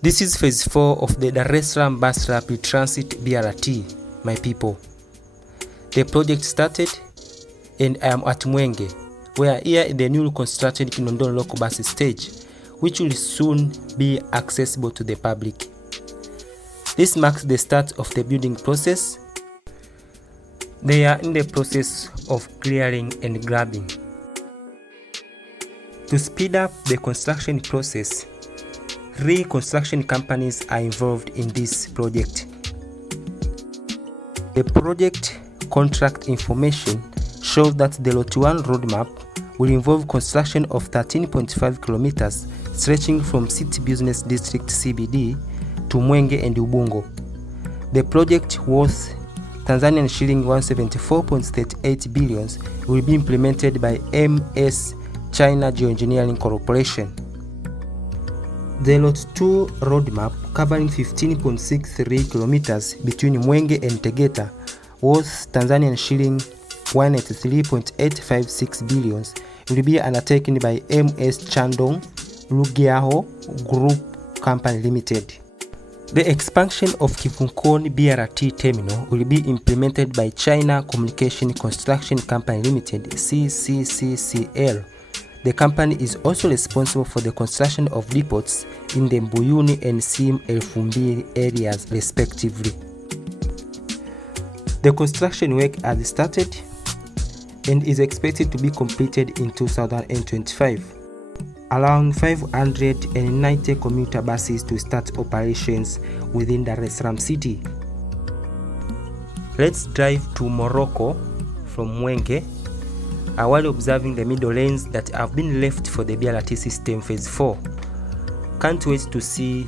This is phase 4 of the Dar es Salaam Bus Rapid Transit BRT, my people. The project started and I am at Mwenge. We are here in the newly constructed Kinondoni local bus stage, which will soon be accessible to the public. This marks the start of the building process. They are in the process of clearing and grabbing. To speed up the construction process, 3 construction companies are involved in this project. The project contract information shows that the Lot 1 roadmap will involve construction of 13.5 kilometers stretching from City Business District CBD to Mwenge and Ubungo. The project, worth Tanzanian shilling 174.38 billion, will be implemented by MS China Geoengineering Corporation. The Lot 2 roadmap, covering 15.63 kilometers between Mwenge and Tegeta, worth Tanzanian shilling 183.856 billion, will be undertaken by MS Chandong Lugiaho Group Company Limited. The expansion of Kivukoni BRT terminal will be implemented by China Communication Construction Company Limited (CCCCL). The company is also responsible for the construction of depots in the Mbuyuni and Sim Elfumbiri areas respectively. The construction work has started and is expected to be completed in 2025, allowing 590 commuter buses to start operations within Dar es Salaam city. Let's drive to Morocco from Mwenge, while observing the middle lanes that have been left for the BRT system phase 4. Can't wait to see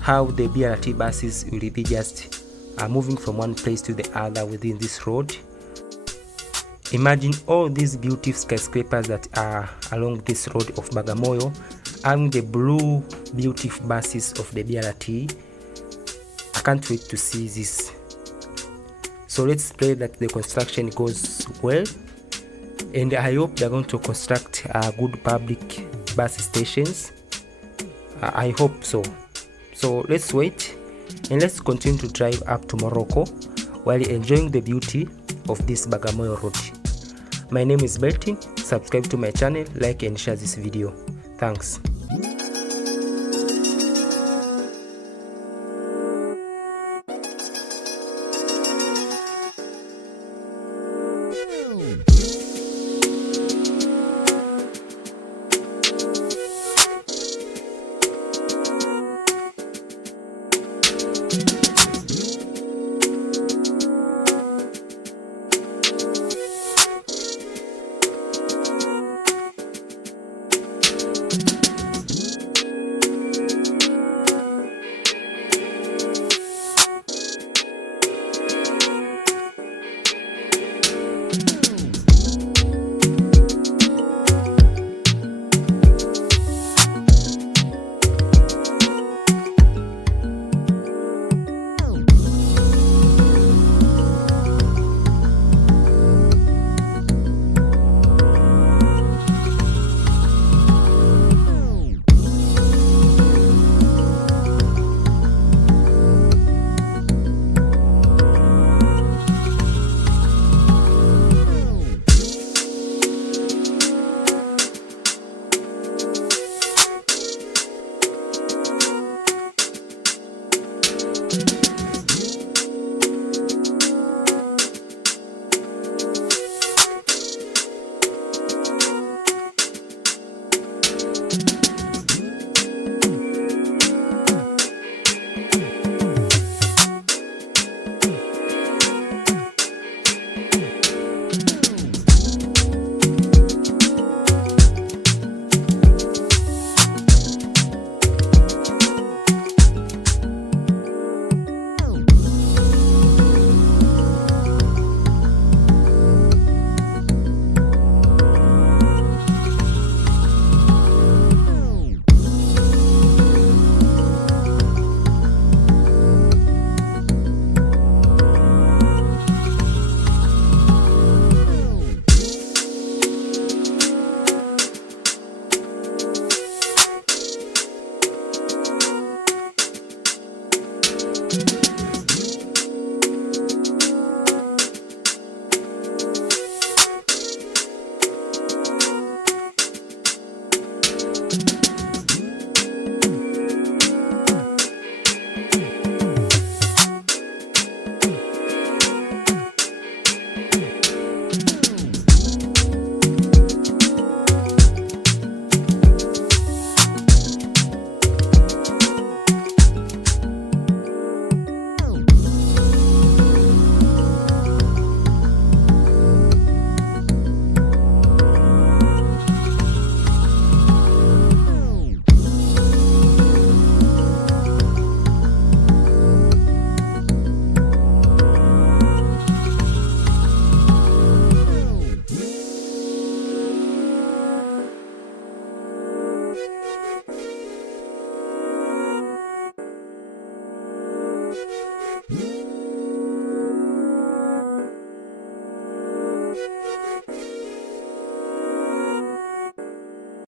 how the BRT buses will be just moving from one place to the other within this road. Imagine all these beautiful skyscrapers that are along this road of Bagamoyo, having the blue beautiful buses of the BRT. I can't wait to see this. So let's pray that the construction goes well, and I hope they're going to construct good public bus stations. I hope so. So let's wait and let's continue to drive up to Morocco while enjoying the beauty of this Bagamoyo road. My name is Bertin. Subscribe to my channel, like and share this video. Thanks.